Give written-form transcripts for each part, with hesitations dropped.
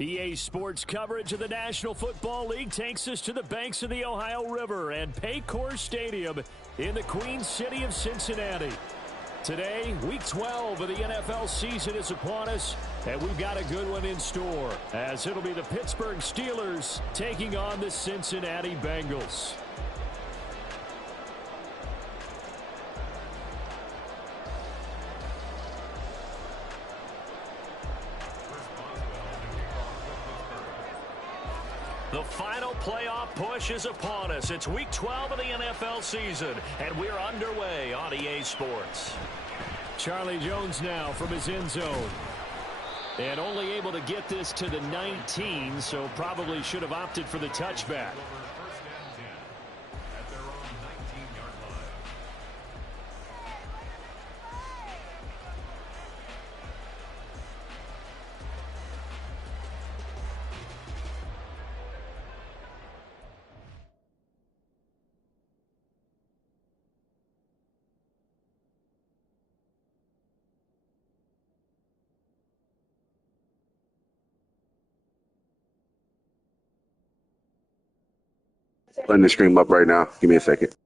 EA Sports coverage of the National Football League takes us to the banks of the Ohio River and Paycor Stadium in the Queen City of Cincinnati. Today, Week 12 of the NFL season is upon us, and we've got a good one in store, as it'll be the Pittsburgh Steelers taking on the Cincinnati Bengals. The final playoff push is upon us. It's Week 12 of the NFL season, and we're underway on EA Sports. Charlie Jones now from his end zone. And only able to get this to the 19, so probably should have opted for the touchback. Letting the stream up right now. Give me a second.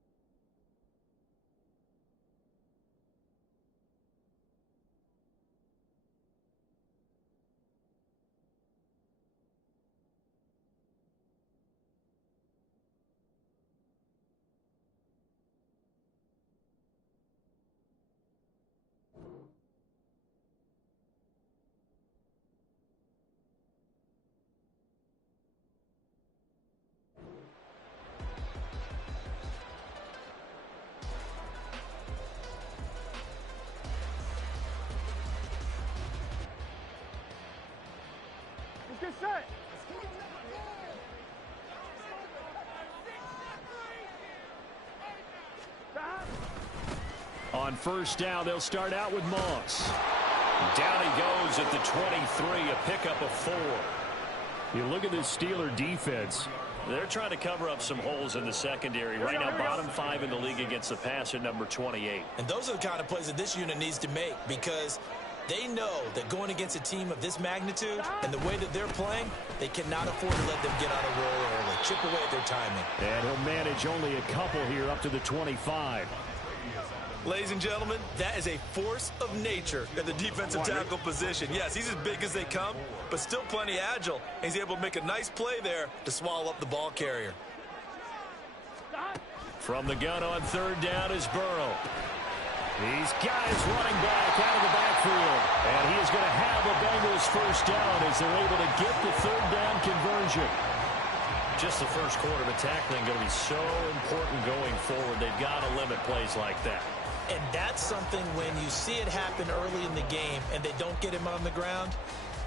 On first down, they'll start out with Moss. Down he goes at the 23, a pickup of 4. You look at this Steeler defense. They're trying to cover up some holes in the secondary. Right now, bottom 5 in the league against the pass at number 28. And those are the kind of plays that this unit needs to make, because they know that going against a team of this magnitude and the way that they're playing, they cannot afford to let them get on a roll early. Chip away at their timing. And he'll manage only a couple here up to the 25. Ladies and gentlemen, that is a force of nature at the defensive tackle position. Yes, he's as big as they come, but still plenty agile. He's able to make a nice play there to swallow up the ball carrier. From the gun on third down is Burrow. He's got his running back out of the backfield. And he is going to have a Bengals first down as they're able to get the third down conversion. Just the first quarter of tackling going to be so important going forward. They've got to limit plays like that. And that's something when you see it happen early in the game and they don't get him on the ground,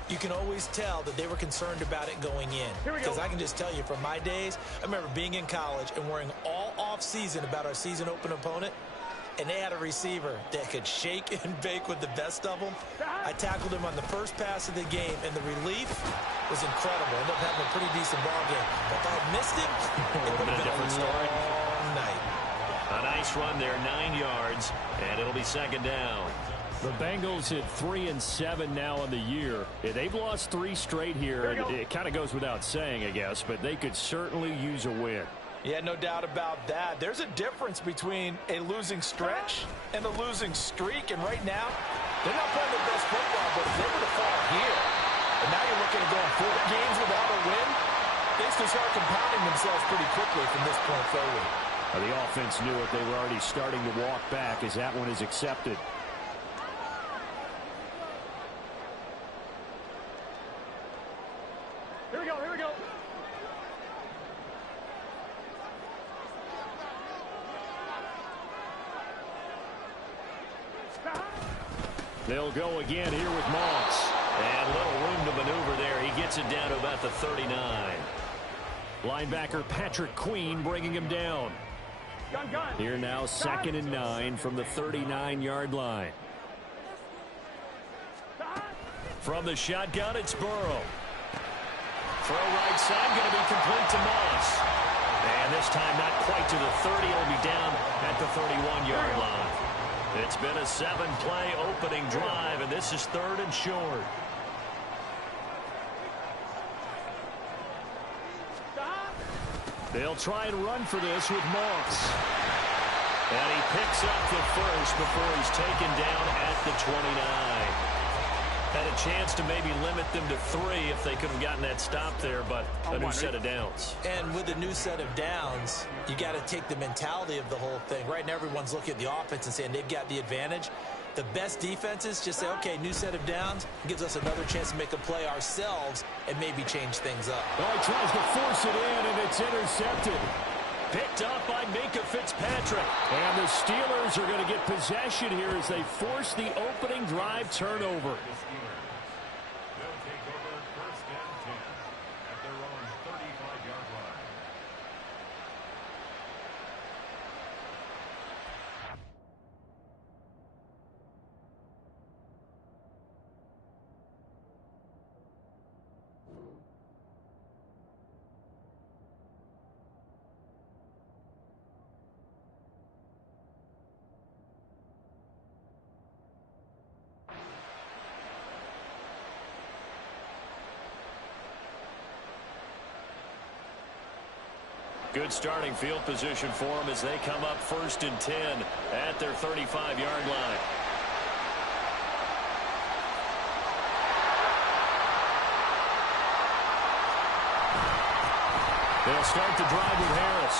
you can always tell that they were concerned about it going in. Because I can just tell you from my days, I remember being in college and worrying all off-season about our season open opponent, and they had a receiver that could shake and bake with the best of them. I tackled him on the first pass of the game, and the relief was incredible. Ended up having a pretty decent ball game. But if I had missed him, it would have been a different story. Long night. A nice run there, 9 yards, and it'll be second down. The Bengals at 3-7 now on the year. They've lost 3 straight here. It kind of goes without saying, I guess, but they could certainly use a win. Yeah, no doubt about that. There's a difference between a losing stretch and a losing streak, and right now, they're not playing their best football, but if they were to fall here, and now you're looking at going 4 games without a win, things can start compounding themselves pretty quickly from this point forward. The offense knew it. They were already starting to walk back as that one is accepted. Here we go, here we go. They'll go again here with Moss. And little room to maneuver there. He gets it down to about the 39. Linebacker Patrick Queen bringing him down. Here now, 2nd and 9 from the 39-yard line. From the shotgun, it's Burrow. Throw right side, going to be complete to Moss. And this time not quite to the 30. It'll be down at the 31-yard line. It's been a 7-play opening drive, and this is 3rd and short. They'll try and run for this with Moss. And he picks up the first before he's taken down at the 29. Had a chance to maybe limit them to 3 if they could have gotten that stop there, but a new set of downs. And with a new set of downs, you got to take the mentality of the whole thing. Right now, everyone's looking at the offense and saying they've got the advantage. The best defenses just say, okay, new set of downs, gives us another chance to make a play ourselves and maybe change things up. Well, he tries to force it in, and it's intercepted. Picked up by Minkah Fitzpatrick. And the Steelers are going to get possession here as they force the opening drive turnover. Good starting field position for them as they come up 1st and 10 at their 35-yard line. They'll start the drive with Harris.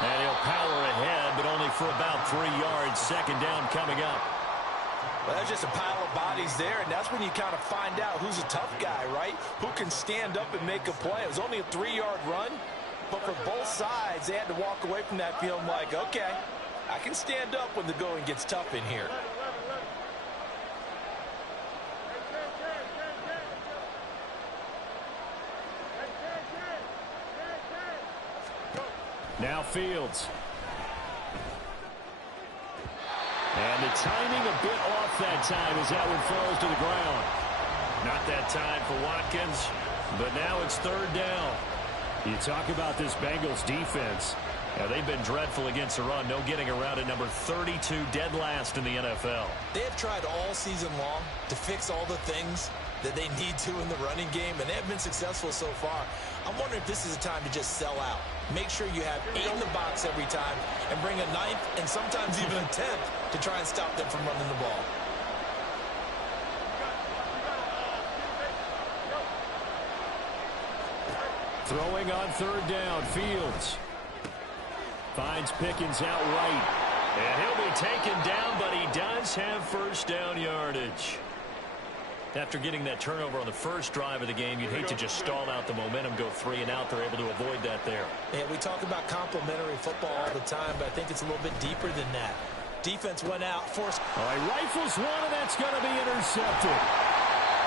And he'll power ahead, but only for about 3 yards. 2nd down coming up. Well, that's just a pile of bodies there, and that's when you kind of find out who's a tough guy, right? Who can stand up and make a play. It was only a 3-yard run. But for both sides, they had to walk away from that feeling like, okay, I can stand up when the going gets tough in here. Now Fields. And the timing a bit off that time as that one falls to the ground. Not that time for Watkins, but now it's 3rd down. You talk about this Bengals defense. Now, they've been dreadful against the run. No getting around at number 32, dead last in the NFL. They have tried all season long to fix all the things that they need to in the running game, and they have been successful so far. I'm wondering if this is a time to just sell out. Make sure you have 8 in the box every time and bring a 9th and sometimes even a 10th to try and stop them from running the ball. Throwing on 3rd down, Fields. Finds Pickens out right. And he'll be taken down, but he does have 1st down yardage. After getting that turnover on the first drive of the game, you'd hate to just stall out the momentum, go 3 and out. They're able to avoid that there. Yeah, we talk about complementary football all the time, but I think it's a little bit deeper than that. Defense went out, forced. All right, rifles one, and that's going to be intercepted.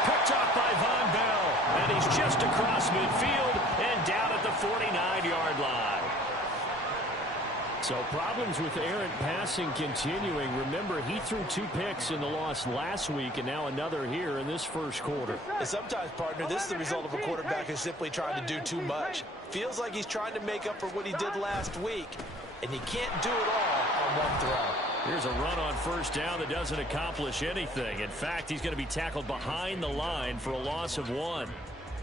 Picked up by Von Bell, and he's just across midfield and down at the 49-yard line. So problems with errant passing continuing. Remember, he threw 2 picks in the loss last week, and now another here in this first quarter. And sometimes, partner, this is the result of a quarterback who's simply trying to do too much. Feels like he's trying to make up for what he did last week, and he can't do it all on one throw. Here's a run on 1st down that doesn't accomplish anything. In fact, he's going to be tackled behind the line for a loss of 1.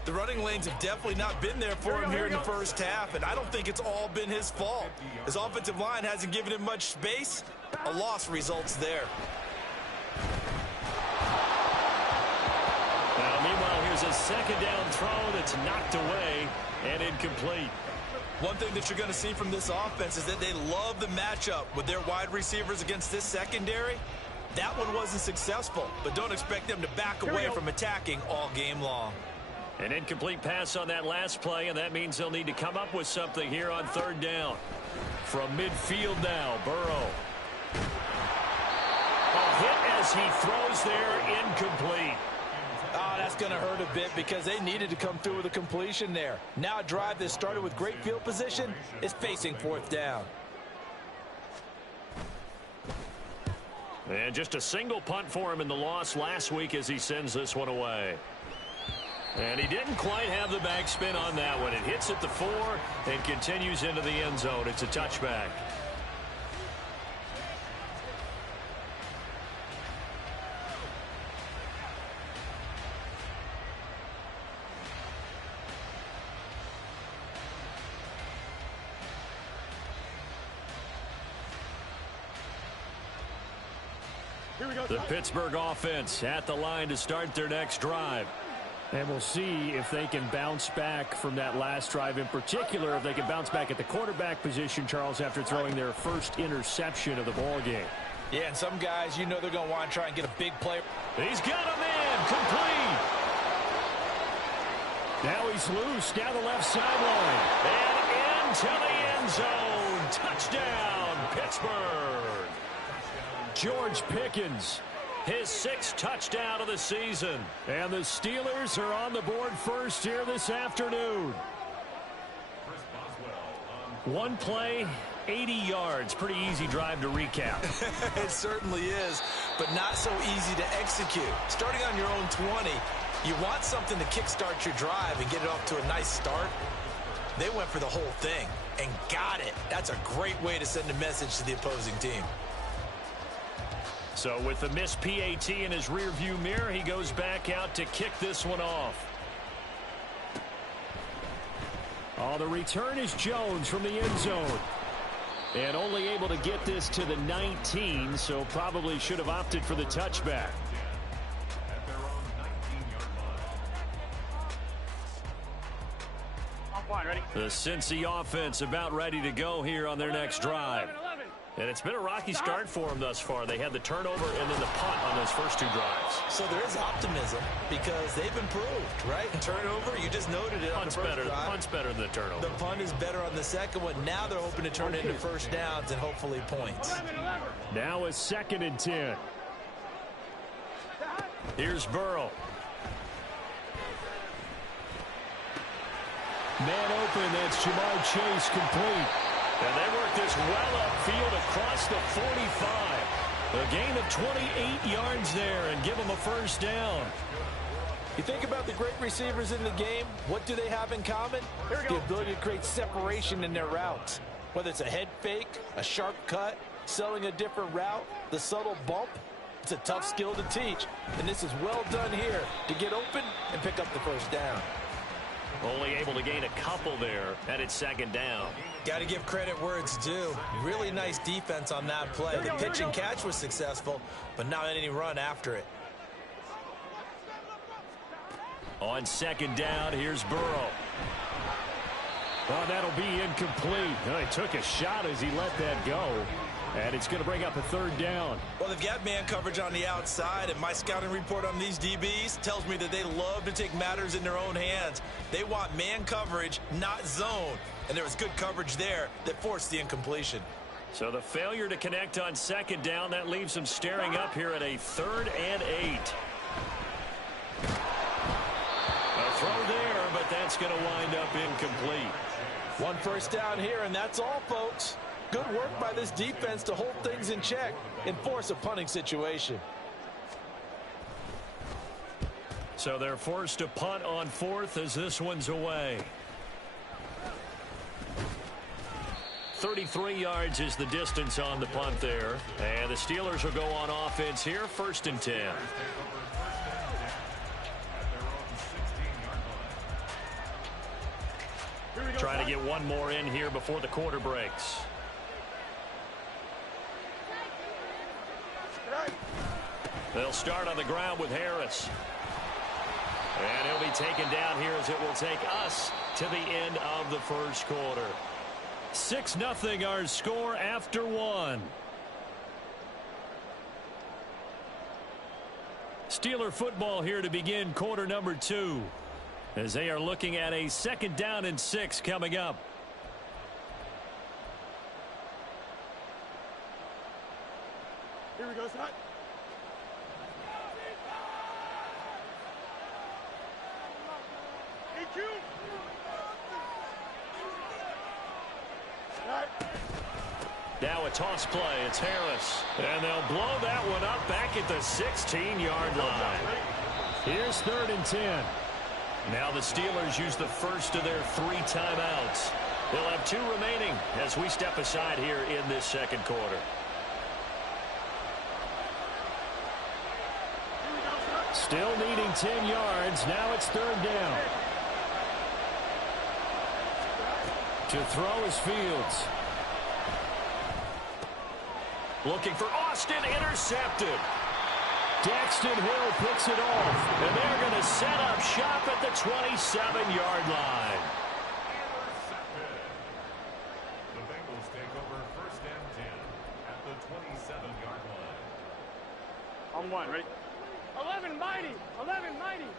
The running lanes have definitely not been there for him here in the first half, and I don't think it's all been his fault. His offensive line hasn't given him much space. A loss results there. Now, meanwhile, here's a 2nd down throw that's knocked away and incomplete. One thing that you're going to see from this offense is that they love the matchup with their wide receivers against this secondary. That one wasn't successful, but don't expect them to back away from attacking all game long. An incomplete pass on that last play, and that means they'll need to come up with something here on 3rd down. From midfield now, Burrow. A hit as he throws there, incomplete. Oh, that's going to hurt a bit because they needed to come through with a completion there. Now a drive that started with great field position is facing 4th down. And just a single punt for him in the loss last week as he sends this one away. And he didn't quite have the backspin on that one. It hits at the 4 and continues into the end zone. It's a touchback. The Pittsburgh offense at the line to start their next drive. And we'll see if they can bounce back from that last drive, in particular, if they can bounce back at the quarterback position, Charles, after throwing their first interception of the ball game. Yeah, and some guys, you know they're going to want to try and get a big play. He's got him in, complete. Now he's loose down the left sideline. And into the end zone. Touchdown, Pittsburgh. George Pickens, his 6th touchdown of the season. And the Steelers are on the board first here this afternoon. One play, 80 yards. Pretty easy drive to recap. It certainly is, but not so easy to execute. Starting on your own 20, you want something to kickstart your drive and get it off to a nice start. They went for the whole thing and got it. That's a great way to send a message to the opposing team. So with the missed PAT in his rearview mirror, he goes back out to kick this one off. Oh, the return is Jones from the end zone. And only able to get this to the 19, so probably should have opted for the touchback. The Cincy offense about ready to go here on their next drive. And it's been a rocky start for them thus far. They had the turnover and then the punt on those first 2 drives. So there is optimism because they've improved, right? Turnover, you just noted it on the first drive. The punt's better than the turnover. The punt is better on the second one. Now they're hoping to turn it into first downs and hopefully points. Now a 2nd and 10. Here's Burrow. Man open, that's Jamar Chase, complete. And they work this well upfield across the 45. A gain of 28 yards there and give them a first down. You think about the great receivers in the game, what do they have in common? The ability to create separation in their routes. Whether it's a head fake, a sharp cut, selling a different route, the subtle bump, it's a tough skill to teach. And this is well done here to get open and pick up the first down. Only able to gain a couple there, and it's 2nd down. Got to give credit where it's due. Really nice defense on that play. The pitch and catch was successful, but not any run after it. On 2nd down, here's Burrow. Well, that'll be incomplete. He took a shot as he let that go. And it's going to bring up a 3rd down. Well, they've got man coverage on the outside, and my scouting report on these DBs tells me that they love to take matters in their own hands. They want man coverage, not zone. And there was good coverage there that forced the incompletion. So the failure to connect on 2nd down, that leaves them staring up here at a 3rd and 8. A throw there, but that's going to wind up incomplete. 1 first down here, and that's all, folks. Good work by this defense to hold things in check and force a punting situation. So they're forced to punt on 4th as this one's away. 33 yards is the distance on the punt there. And the Steelers will go on offense here, 1st and 10. Trying to get one more in here before the quarter breaks. They'll start on the ground with Harris. And he'll be taken down here as it will take us to the end of the first quarter. 6-0 our score after 1. Steeler football here to begin quarter number 2. As they are looking at a 2nd down and 6 coming up. Here we go, son. Now a toss play. It's Harris. And they'll blow that one up back at the 16-yard line. Here's 3rd and 10. Now the Steelers use the first of their 3 timeouts. They'll have 2 remaining as we step aside here in this second quarter. Still needing 10 yards. Now it's 3rd down. To throw is Fields. Looking for Austin, intercepted. Daxton Hill picks it off, and they're going to set up shop at the 27-yard line. The Bengals take over 1st and 10 at the 27-yard line. On one, ready? 11 mighty. 11 mighty.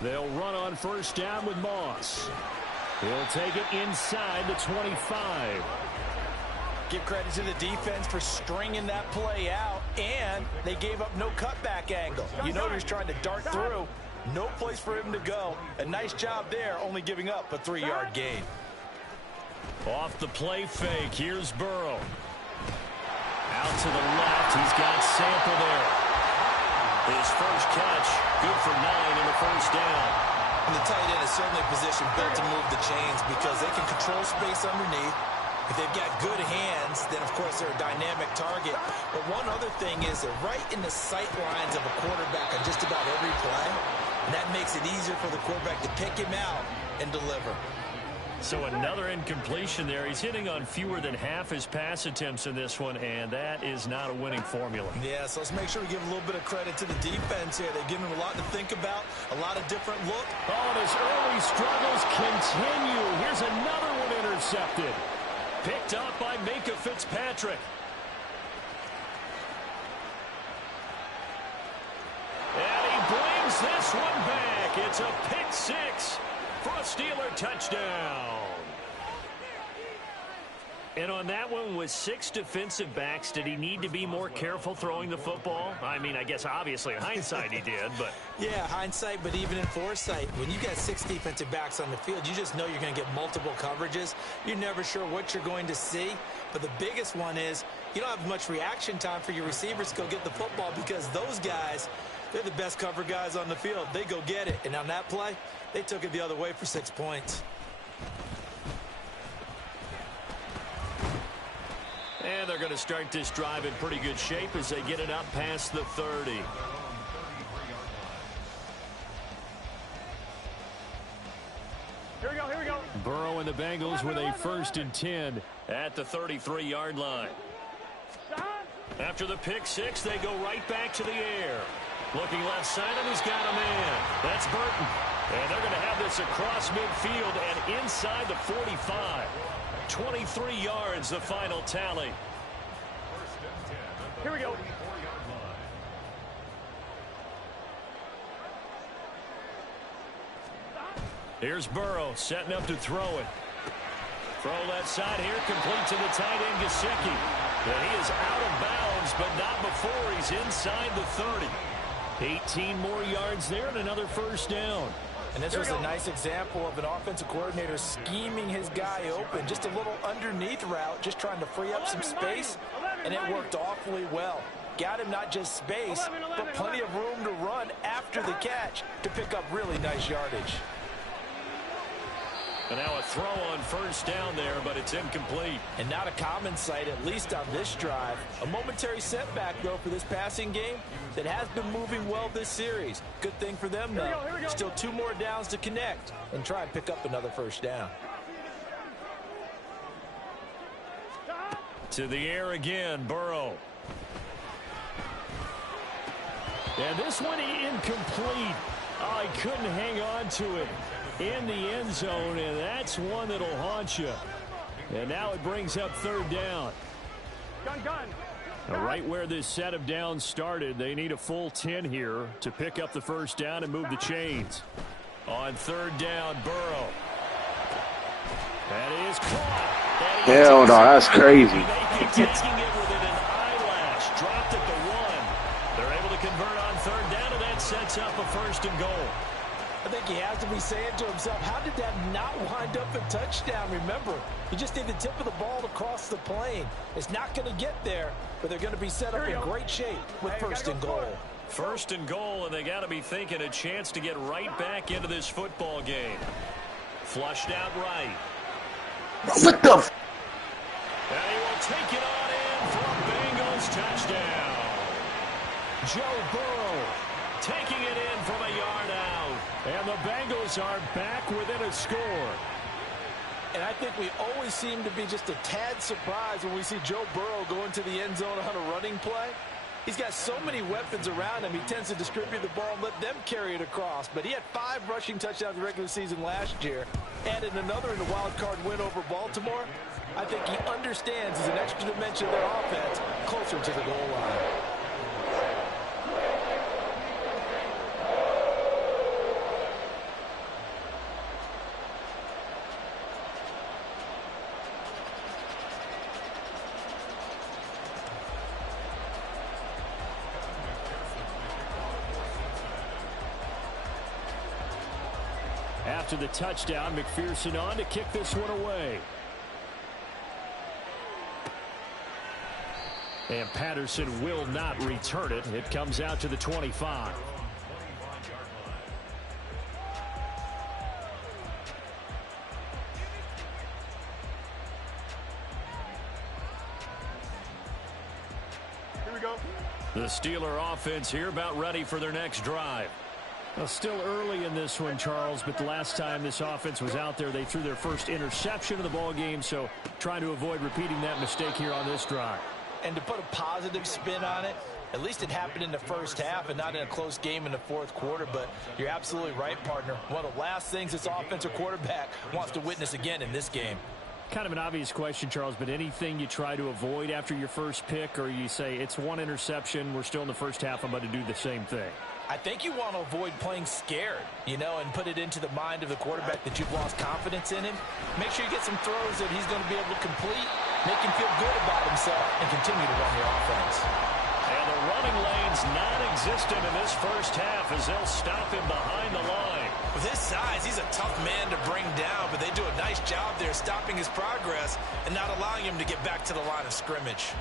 They'll run on 1st down with Moss. He'll take it inside the 25. Give credit to the defense for stringing that play out, and they gave up no cutback angle. You know he was trying to dart through. No place for him to go. A nice job there, only giving up a 3-yard gain. Off the play fake, here's Burrow. Out to the left, he's got Sample there. His first catch, good for 9 and a 1st down. And the tight end is certainly a position built to move the chains because they can control space underneath. If they've got good hands, then, of course, they're a dynamic target. But one other thing is they're right in the sight lines of a quarterback on just about every play. And that makes it easier for the quarterback to pick him out and deliver. So another incompletion there. He's hitting on fewer than half his pass attempts in this one, and that is not a winning formula. Yeah, so let's make sure we give a little bit of credit to the defense here. They've given him a lot to think about, a lot of different look. Oh, and his early struggles continue. Here's another one intercepted. Picked up by Micah Fitzpatrick. And he brings this one back. It's a pick 6 for a Steeler touchdown. And on that one, with 6 defensive backs, did he need to be more careful throwing the football? I mean, I guess obviously in hindsight he did, but... Yeah, hindsight, but even in foresight, when you got 6 defensive backs on the field, you just know you're going to get multiple coverages. You're never sure what you're going to see. But the biggest one is you don't have much reaction time for your receivers to go get the football because those guys, they're the best cover guys on the field. They go get it. And on that play, they took it the other way for 6 points. And they're going to start this drive in pretty good shape as they get it up past the 30. Here we go, here we go. Burrow and the Bengals with a 1st and 10 at the 33-yard line. After the pick 6, they go right back to the air. Looking left side, and he's got a man. That's Burton. And they're going to have this across midfield and inside the 45. 23 yards, the final tally. Here we go. Here's Burrow setting up to throw it. Throw left side here, complete to the tight end, Gesicki. And he is out of bounds, but not before he's inside the 30. 18 more yards there and another 1st down. And this was a nice example of an offensive coordinator scheming his guy open. Just a little underneath route, just trying to free up some space, and it worked awfully well. Got him not just space, but plenty of room to run after the catch to pick up really nice yardage. And now a throw on 1st down there, but it's incomplete. And not a common sight, at least on this drive. A momentary setback, though, for this passing game that has been moving well this series. Good thing for them, though. Still 2 more downs to connect and try and pick up another 1st down. To the air again, Burrow. And this one incomplete. Oh, he couldn't hang on to it in the end zone, and that's one that'll haunt you. And now it brings up 3rd down. Gun. Now, right where this set of downs started, they need a full 10 here to pick up the 1st down and move the chains. On 3rd down, Burrow. That is caught. Hell no, that's crazy. Taking it within an eyelash. Dropped at the 1. They're able to convert on 3rd down, and that sets up a 1st and goal. I think he has to be saying to himself, how did that not wind up a touchdown? Remember, you just need the tip of the ball to cross the plane. It's not going to get there, but they're going to be set up in great shape with 1st and goal. 1st and goal, and they got to be thinking a chance to get right back into this football game. Flushed out right. What the? And he will take it on in for a Bengals touchdown. Joe Burrow taking it in from a yard out. And the Bengals are back within a score. And I think we always seem to be just a tad surprised when we see Joe Burrow go into the end zone on a running play. He's got so many weapons around him, he tends to distribute the ball and let them carry it across. But he had 5 rushing touchdowns in the regular season last year, added another in the wild card win over Baltimore. I think he understands he's an extra dimension of their offense closer to the goal line. After the touchdown, McPherson on to kick this one away. And Patterson will not return it. It comes out to the 25. Here we go. The Steeler offense here about ready for their next drive. Well, still early in this one, Charles, but the last time this offense was out there, they threw their first interception of the ball game, so trying to avoid repeating that mistake here on this drive. And to put a positive spin on it, at least it happened in the first half and not in a close game in the fourth quarter, but you're absolutely right, partner. One of the last things this offensive quarterback wants to witness again in this game. Kind of an obvious question, Charles, but anything you try to avoid after your first pick, or you say it's one interception, we're still in the first half, I'm about to do the same thing? I think you want to avoid playing scared, you know, and put it into the mind of the quarterback that you've lost confidence in him. Make sure you get some throws that he's going to be able to complete, make him feel good about himself, and continue to run the offense. And the running lane's non-existent in this first half as they'll stop him behind the line. With his size, he's a tough man to bring down, but they do a nice job there stopping his progress and not allowing him to get back to the line of scrimmage.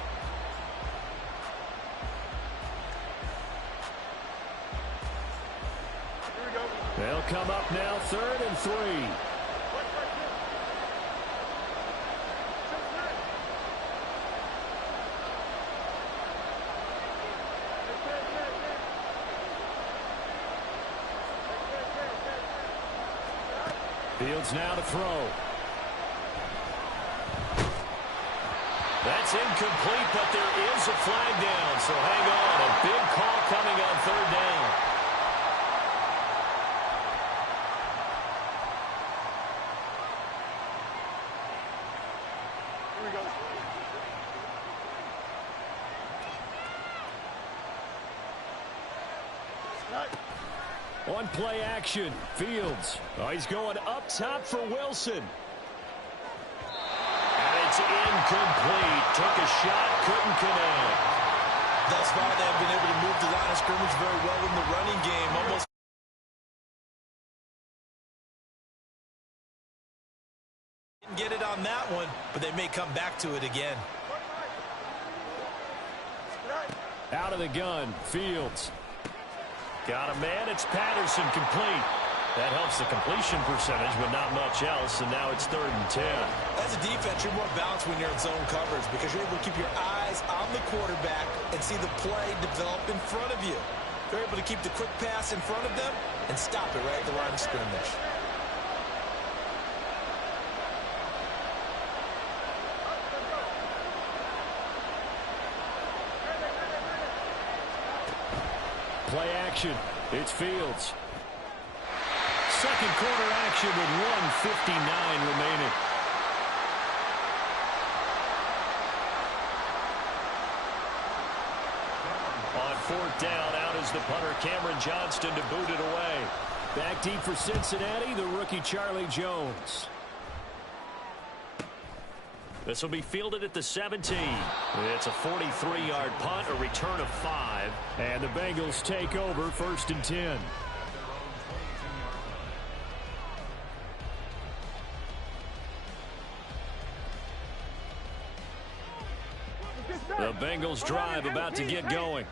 They'll come up now 3rd and 3. Fields now to throw. That's incomplete, but there is a flag down, so hang on. A big call coming on 3rd down. On play action, Fields. Oh, he's going up top for Wilson. And it's incomplete. Took a shot, couldn't connect. Thus far, they have been able to move the line of scrimmage very well in the running game. Almost didn't get it on that one, but they may come back to it again. Out of the gun, Fields. Got a man, it's Patterson, complete. That helps the completion percentage, but not much else, and now it's 3rd and 10. As a defense, you're more balanced when you're in zone coverage because you're able to keep your eyes on the quarterback and see the play develop in front of you. They're able to keep the quick pass in front of them and stop it right at the line of scrimmage. Play action. It's Fields. Second quarter action with 1:59 remaining. On 4th down, out is the punter, Cameron Johnston, to boot it away. Back deep for Cincinnati, the rookie Charlie Jones. This will be fielded at the 17. It's a 43-yard punt, a return of 5. And the Bengals take over 1st and 10. The Bengals drive about to get going.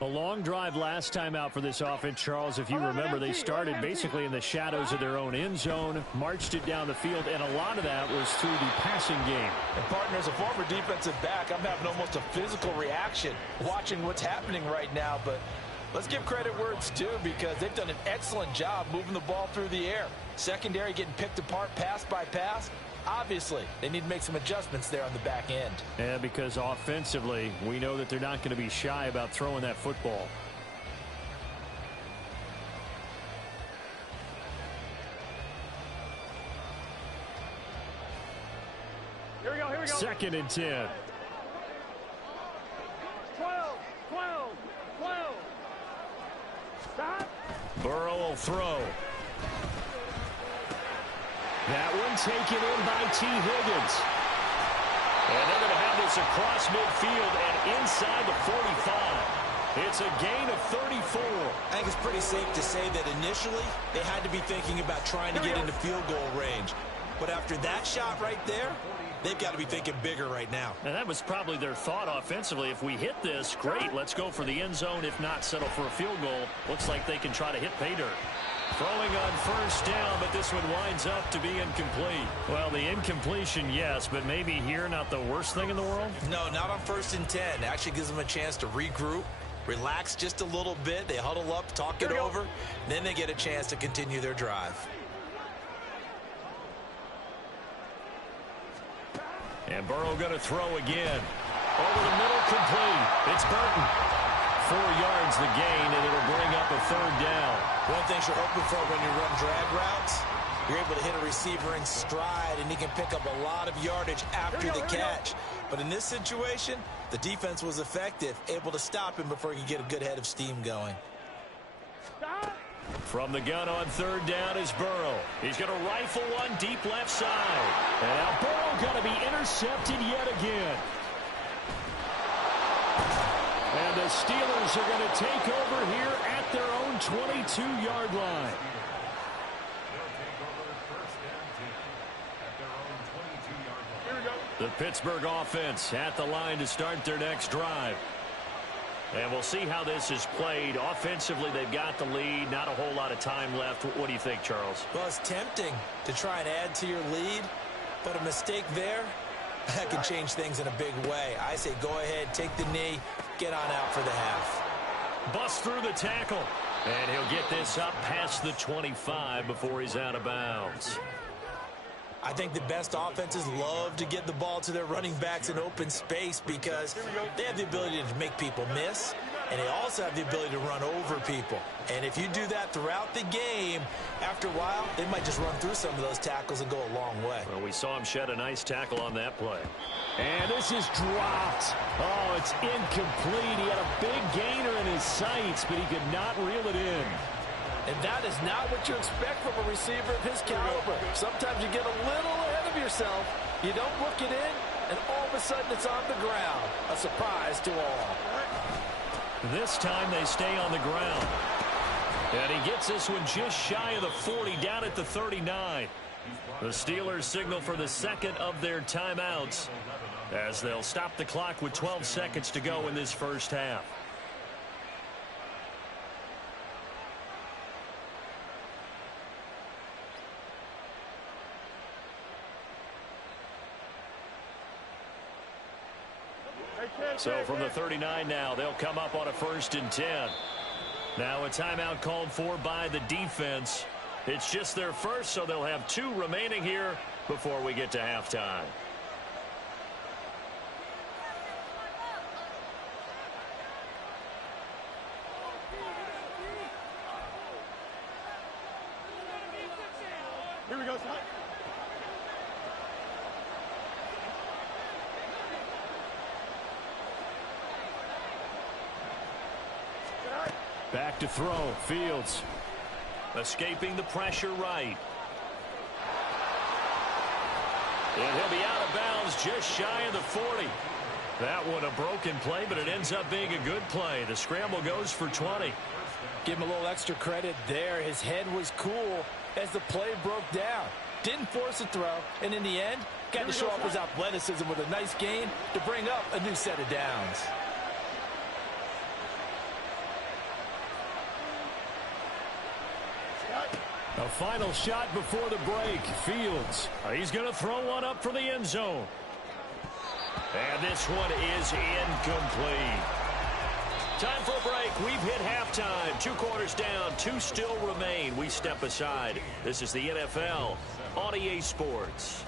A long drive last time out for this offense, Charles. If you remember, they started basically in the shadows of their own end zone, marched it down the field, and a lot of that was through the passing game. And partner, as a former defensive back, I'm having almost a physical reaction watching what's happening right now. But Let's give credit where it's due because they've done an excellent job moving the ball through the air. Secondary getting picked apart pass by pass. Obviously, they need to make some adjustments there on the back end. Yeah, because offensively, we know that they're not going to be shy about throwing that football. Here we go, here we go. 2nd and 10. 12, 12, 12. Stop. Burrow will throw. That one taken in by T. Higgins. And they're going to have this across midfield and inside the 45. It's a gain of 34. I think it's pretty safe to say that initially they had to be thinking about trying to get into field goal range. But after that shot right there, they've got to be thinking bigger right now. And that was probably their thought offensively. If we hit this, great, let's go for the end zone. If not, settle for a field goal. Looks like they can try to hit pay dirt. Throwing on 1st down, but this one winds up to be incomplete. Well, the incompletion, yes, but maybe here not the worst thing in the world? No, not on 1st and 10. It actually gives them a chance to regroup, relax just a little bit. They huddle up, talk it over, then they get a chance to continue their drive. And Burrow going to throw again. Over the middle, complete. It's Burton. 4 yards the gain, and it'll bring up a 3rd down. One thing you're hoping for when you run drag routes, you're able to hit a receiver in stride, and he can pick up a lot of yardage after the catch. But in this situation, the defense was effective, able to stop him before he could get a good head of steam going. From the gun on 3rd down is Burrow. He's going to rifle one deep left side. And now Burrow going to be intercepted yet again. And the Steelers are going to take over here at their own 22-yard line. The Pittsburgh offense at the line to start their next drive. And we'll see how this is played. Offensively, they've got the lead. Not a whole lot of time left. What do you think, Charles? Well, it's tempting to try and add to your lead, but a mistake there, that can change things in a big way. I say go ahead, take the knee, get on out for the half. Bust through the tackle. And he'll get this up past the 25 before he's out of bounds. I think the best offenses love to get the ball to their running backs in open space because they have the ability to make people miss, and they also have the ability to run over people. And if you do that throughout the game, after a while, they might just run through some of those tackles and go a long way. Well, we saw him shed a nice tackle on that play. And this is dropped. Oh, it's incomplete. He had a big gainer in his sights, but he could not reel it in. And that is not what you expect from a receiver of his caliber. Sometimes you get a little ahead of yourself. You don't look it in, and all of a sudden it's on the ground. A surprise to all. This time they stay on the ground. And he gets this one just shy of the 40, down at the 39. The Steelers signal for the 2nd of their timeouts as they'll stop the clock with 12 seconds to go in this first half. So from the 39 now, they'll come up on a 1st and 10. Now a timeout called for by the defense. It's just their first, so they'll have 2 remaining here before we get to halftime. Here we go, son. Back to throw. Fields escaping the pressure right. And he'll be out of bounds just shy of the 40. That one a broken play, but it ends up being a good play. The scramble goes for 20. Give him a little extra credit there. His head was cool as the play broke down. Didn't force a throw, and in the end, got to show off his athleticism with a nice gain to bring up a new set of downs. A final shot before the break. Fields. He's going to throw one up for the end zone. And this one is incomplete. Time for a break. We've hit halftime. 2 quarters down. 2 still remain. We step aside. This is the NFL on EA Sports.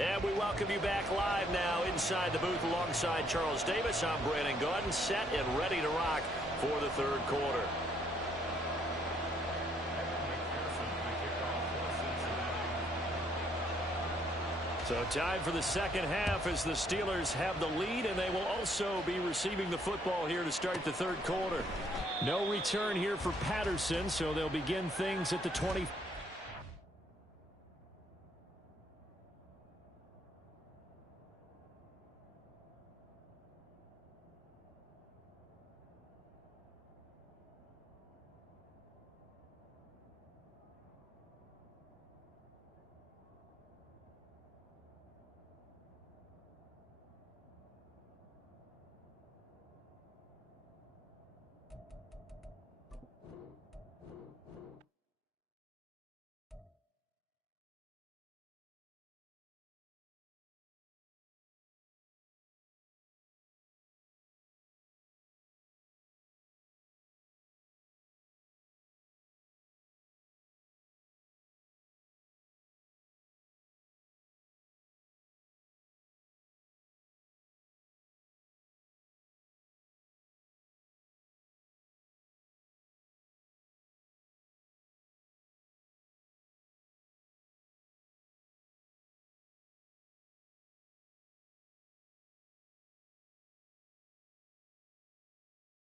And we welcome you back live now inside the booth alongside Charles Davis. I'm Brandon Gaudin, set and ready to rock for the third quarter. So time for the second half as the Steelers have the lead, and they will also be receiving the football here to start the third quarter. No return here for Patterson, so they'll begin things at the 20.